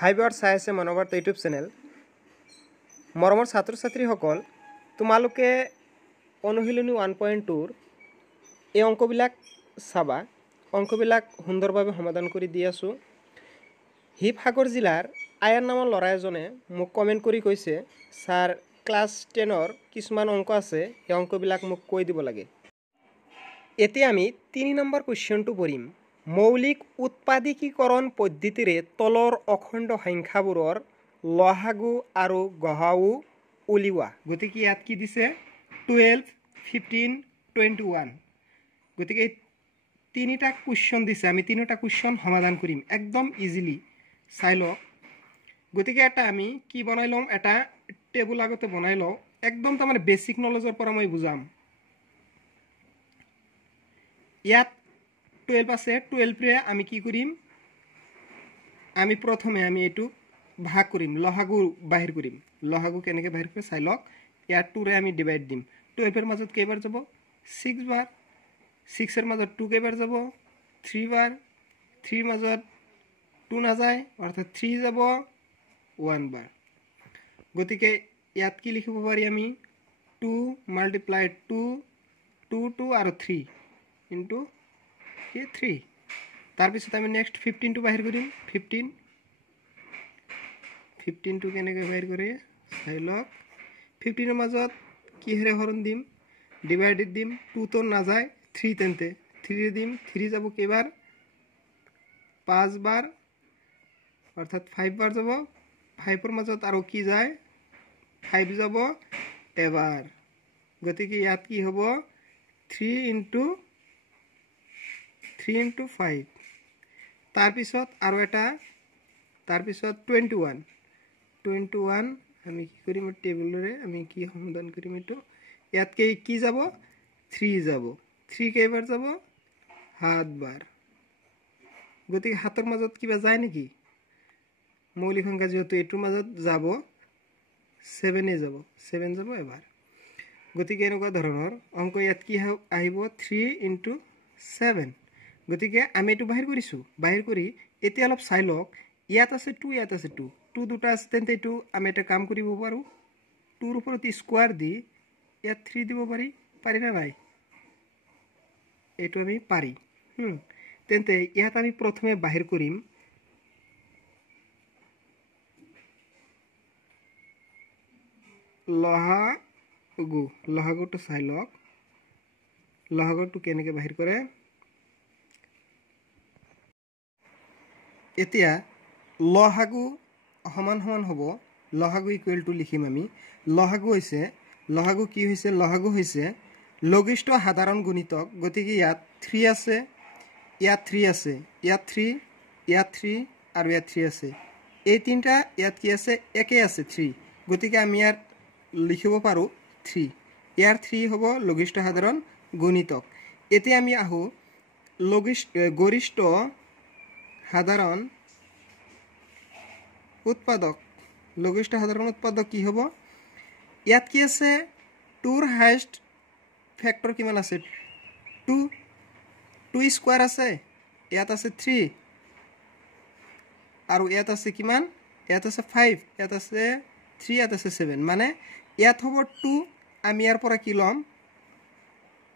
হাইবাৰ চাই আছে মনোবাৰ্তা YouTube channel. মৰমৰ ছাত্ৰ ছাত্ৰীসকল, তোমালোকে অনুশীলনী 1.2 এই অংকবিলাক চাবা। অংকবিলাক সুন্দৰভাৱে সমাধান কৰি দি আছোঁ। শিৱসাগৰ জিলাৰ আয়ান নামৰ ল'ৰা এজনে মোক কমেণ্ট কৰি কৈছে, ছাৰ ক্লাছ 10ৰ কিছুমান অংক আছে, সেই অংকবিলাক মোক কৈ দিব লাগে। এতিয়া আমি 3 নম্বৰ কুৱেশ্যনটো পঢ়িম। মৌলিক উৎপাদকীকৰণ পদ্ধতিৰে তলৰ অখণ্ড সংখ্যাবোৰৰ লসাগু আৰু গসাগু উলিওৱা। গতিকে ইয়াত কি দিছে 12, 15, 21। গতিকে তিনিটা কুৱেশ্যন দিছে, আমি তিনিটা কুৱেশ্যন সমাধান কৰিম একদম ইজিলি। চাই লওক। গতিকে এটা আমি কি বনাই লম, এটা টেবুল আগতে বনাই লওঁ। একদম তাৰমানে বেছিক নলেজৰ পৰা মই বুজাম। ইয়াত 12 আছে, 12ৰে আমি কি কৰিম, আমি প্ৰথমে আমি এইটো ভাগ কৰিম, লসাগু বাহিৰ কৰিম। লসাগু কেনেকৈ বাহিৰ কৰে চাই লওক। ইয়াত 2ৰে আমি ডিভাইড দিম। 12ৰ মাজত কেইবাৰ যাব 6 বাৰ, 6ৰ মাজত 2 কেইবাৰ যাব 3 বাৰ, 3ৰ মাজত 2 নাযায় অৰ্থাৎ 3 যাব 1 বাৰ। গতিকে ইয়াত কি লিখিব পাৰি আমি 2 মাল্টিপ্লাই 2, 2, 2 আৰু 3 ইনটু 3। তাৰপিছত আমি নেক্সট 15টো বাহিৰ কৰিম। 15টো কেনেকৈ বাহিৰ কৰে চাই লওক। 15ৰ মাজত কিহেৰে হৰণ দিম, ডিভাইডেড দিম। 2 তো নাযায়, 3 তেন্তে 3 দিম। 3 যাব কেইবাৰ 5 বাৰ অৰ্থাৎ 5 বাৰ যাব। 5ৰ মাজত আৰু কি যায় 5 যাব এবাৰ। গতিকে ইয়াত কি হ'ব 3 ইনটু 5। তাৰপিছত আৰু এটা, তাৰপিছত 21 আমি কি কৰিম টেবুলৰে আমি কি সমাধান কৰিম এইটো। ইয়াত কি যাব 3 যাব। 3 কেইবাৰ যাব 7 বাৰ। গতিকে 7ৰ মাজত কিবা যায় নেকি, মৌলিক সংখ্যা যিহেতু এইটোৰ মাজত যাব 7 যাব, 7 যাব এবাৰ। গতিকে এনেকুৱা ধৰণৰ অংক ইয়াত কি আহিব 3 ইনটু 7। গতিকে আমি এইটো বাহিৰ কৰিছোঁ। বাহিৰ কৰি এতিয়া অলপ চাই লওক। ইয়াত আছে 2, ইয়াত আছে 2, 2 দুটা আছে তেন্তে এইটো আমি এটা কাম কৰিব পাৰোঁ। 2ৰ ওপৰত স্কোৱাৰ দি ইয়াত 3 দিব পাৰি না নাই, এইটো আমি পাৰি। তেন্তে ইয়াত আমি প্ৰথমে বাহিৰ কৰিম লসাগু। লসাগুটো চাই লওক। লসাগুটো কেনেকৈ বাহিৰ কৰে। এতিয়া লসাগু সমান সমান হ'ব, লসাগু ইকুৱেল টু লিখিম আমি। লসাগু কি হৈছে, লসাগু হৈছে লঘিষ্ঠ সাধাৰণ গুণিতক। গতিকে ইয়াত 3 আছে, ইয়াত 3 আছে, ইয়াত 3, ইয়াত 3 আৰু ইয়াত 3 আছে। এই তিনিটা ইয়াত কি আছে একে আছে 3। গতিকে আমি ইয়াত লিখিব পাৰোঁ 3। ইয়াৰ 3 হ'ব লঘিষ্ঠ সাধাৰণ গুণিতক। এতিয়া আমি আহোঁ গৰিষ্ঠ সাধাৰণ উৎপাদক। লঘিষ্ঠ সাধাৰণ উৎপাদক কি হ'ব, ইয়াত কি আছে 2ৰ হাইষ্ট ফেক্টৰ কিমান আছে 2 স্কোৱাৰ আছে, ইয়াত আছে 3 আৰু ইয়াত আছে কিমান, ইয়াত আছে 5, ইয়াত আছে 3, ইয়াত আছে 7। মানে ইয়াত হ'ব 2, আমি ইয়াৰ পৰা কি ল'ম,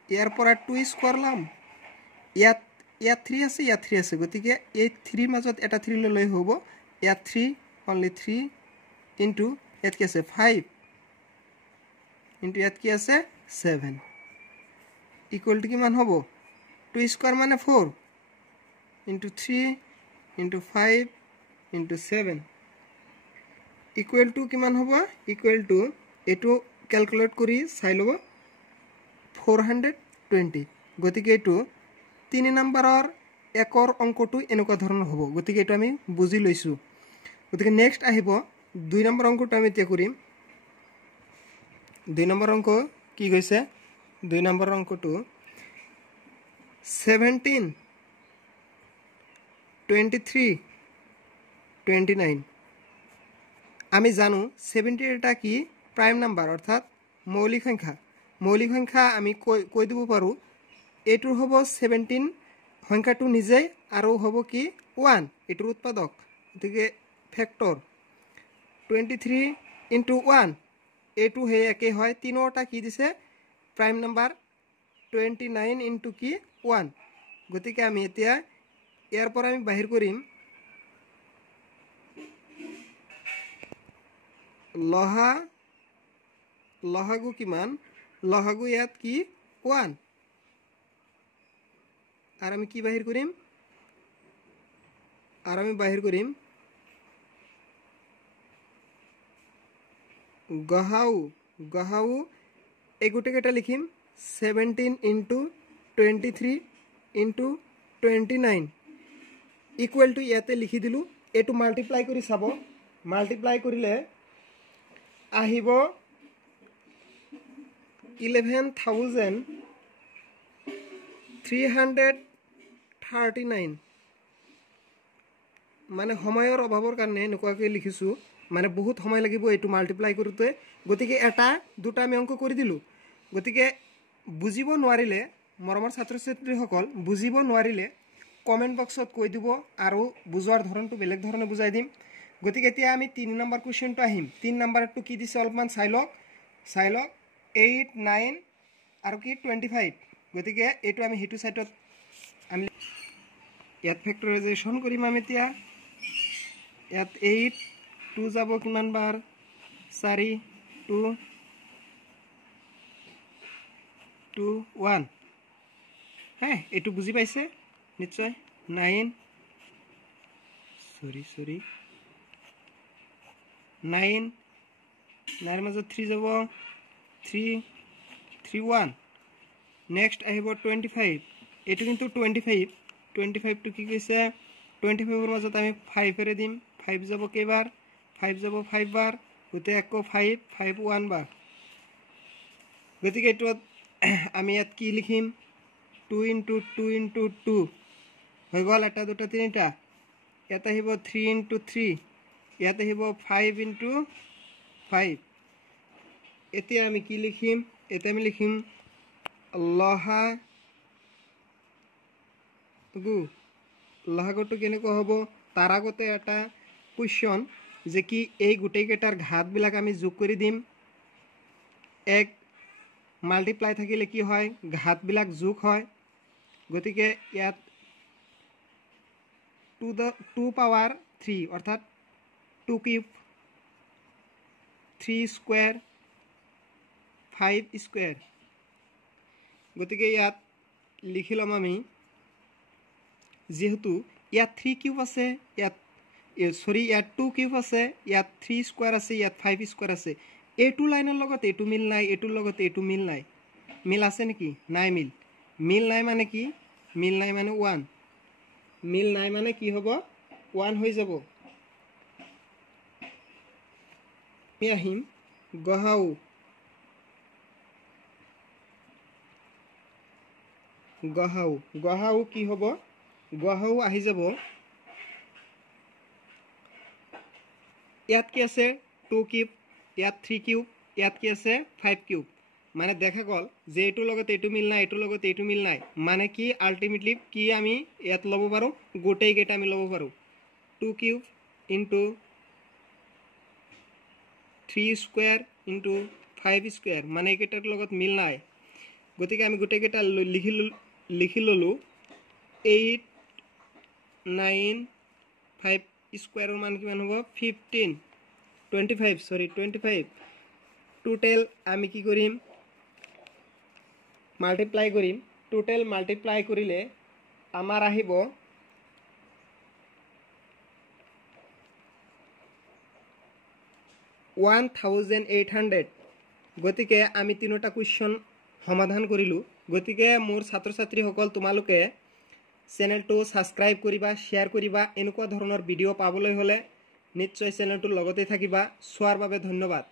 ইয়াৰ পৰা 2 স্কোৱাৰ ল'ম। ইয়াত 3 আছে, ইয়াত 3 আছে। গতিকে এই 3ৰ মাজত এটা 3 ল'লে হ'ব ইয়াত 3 অনলি 3 ইনটু ইয়াত কি আছে 5 ইনটু ইয়াত কি আছে 7 ইকুৱেল টু কিমান হ'ব 2 স্কোৱাৰ মানে 4 into 3 into 5 into 7 equal to কিমান হ'ব, ইকুৱেল টু এইটো কেলকুলেট কৰি চাই ল'ব 420। গতিকে এইটো 3 নম্বৰৰ 1ৰ অংকটো এনেকুৱা ধৰণৰ হ'ব। গতিকে এইটো আমি বুজি লৈছোঁ। গতিকে নেক্সট আহিব 2 নম্বৰ অংকটো আমি এতিয়া কৰিম। 2 নম্বৰ অংক কি কৈছে, 2 নম্বৰ অংকটো 17, 23, 29। আমি জানো 70 এটা কি প্ৰাইম নাম্বাৰ অৰ্থাৎ মৌলিক সংখ্যা। মৌলিক সংখ্যা আমি কৈ দিব পাৰোঁ এইটোৰ হ'ব 17 সংখ্যাটো নিজেই আৰু হ'ব কি 1 এটোৰ উৎপাদক। গতিকে ফ্যাক্টর 23 ইন্টু 1 এইটো হে একে হয় তিনোটা কি দিছে প্রাইম নাম্বার 29 ইন্টু কি 1 গতিকে আমি এতিয়া ইয়াৰ পৰা আমি বাহিৰ কৰিম লহাগু কিমান লহাগু ইয়াত কি 1 আৰ আমি কি বাহিৰ কৰিম গহাউ এই গোটেইকেইটা লিখিম 17 ইন্টু 23 ইন্টু 29 ইকুয়াল টু ইয়াতে লিখি দিলো এটো মাল্টিপ্লাই কৰি চাব মাল্টিপ্লাই কৰিলে আহিব 11,339 মানে সময়ৰ অভাৱৰ কাৰণে এনেকুৱাকৈ লিখিছো মানে বহুত সময় লাগিব এটো মাল্টিপ্লাই কৰোতে গতিকে এটা দুটা আমি অংক কৰি দিলো গতিকে বুজিব নোৱাৰিলে মৰমৰ ছাত্ৰ ছাত্ৰী সকল বুজিব নোৱাৰিলে কমেন্ট বক্সত কৈ দিব আৰু বুজোৱাৰ ধৰণটো বেলেগ ধৰণে বুজাই দিম গতিকে এতিয়া আমি 3 নম্বৰ কোৱেশ্চনটো আহিম 3 নম্বৰটো কি দিছে অলপমান চাই লওক 8 9 আৰু কি 25 গতিকে এটো আমি হেতু সাইডত আমি ইয়াত ফ্যাক্টৰাইজেশ্যন কৰিম আমি এতিয়া ইয়াত 8 2 যাব কিমান বাৰ 4 2 2 1 হ্যাঁ এটো বুজি পাইছে নিশ্চয় 9 সরি 9 নাৰ মাজত 3 যাব 3 3 1 নেক্সট আহিব 25 এটো কিন্তু 25 টো কি কৈছে 25 এর মাজত আমি 5 এৰে দিম 5 যাব কেবাৰ 5 যাব 5 বাৰ গতে একো 5 5 1 বাৰ গতিকে এটো আমি ইয়াত কি লিখিম 2 ইনটু 2 ইনটু 2 হৈ গল এটা দুটা তিনিটা ইয়াত আহিব 3 ইনটু 3 ইয়াত আহিব 5 ইনটু 5 এতিয়া আমি কি লিখিম এটা আমি লিখিম লহাগুটো কেনেকুৱা হ'ব তাৰ আগতে এটা কোৱেশ্চন যে কি এই গোটেই কেটাৰ ঘাত বিলাক আমি যোগ কৰি দিম এক মাল্টিপ্লাই থাকিলে কি হয় ঘাত বিলাক যোগ হয় গতিকে ইয়াত 2 পাৱাৰ 3 অৰ্থাৎ 2 কিউব 3 স্কয়াৰ 5 স্কয়াৰ গতিকে ইয়াত লিখিলাম আমি যেহেতু ইয়াত 3 কিউব আছে ইয়াত সরি ইয়াত 2 কিউব আছে ইয়াত 3 স্কয়াৰ আছে ইয়াত 5 স্কয়াৰ আছে এটু লাইনৰ লগত এটু মিল নাই এটুৰ লগত এটু মিল নাই মিল আছে নেকি নাই মিল নাই মানে কি মিল নাই মানে 1 মিল নাই মানে কি হ'ব 1 হৈ যাব আমি আহিম গহাউ কি হ'ব গহাউ আহি যাব ইয়াত কি আছে 2 কিউব ইয়াত 3 কিউব ইয়াত কি আছে 5 কিউব মানে দেখা গল যে এটুৰ লগত এটু মিল নাই এটুৰ লগত এটু মিল নাই মানে কি আলটিমেটলি কি আমি ইয়াত লব পাৰো গোটেই গেটা আমি লব পাৰো 2 cube into 3 square into 5 square মানে একেটাৰ লগত মিল নাই গতিকে আমি গোটেই গেটা লিখি ললো 8 9 5 স্কয়াৰৰ মান কিমান হ'ব 25 টোটাল আমি কি কৰিম মাল্টিপ্লাই কৰিম টোটাল মাল্টিপ্লাই কৰিলে আমাৰ আহিব 1800 গতিকে আমি তিনটা কোৱেশ্চন সমাধান কৰিলো গতিকে মোৰ ছাত্ৰ ছাত্ৰী সকল তোমালোকে চেনেলটো সাবস্ক্ৰাইব কৰিবা শেয়াৰ কৰিবা এনেকুৱা ধৰণৰ ভিডিও পাবলৈ হলে নিশ্চয় চেনেলটো লগতে থাকিবা চোৱাৰ বাবে ধন্যবাদ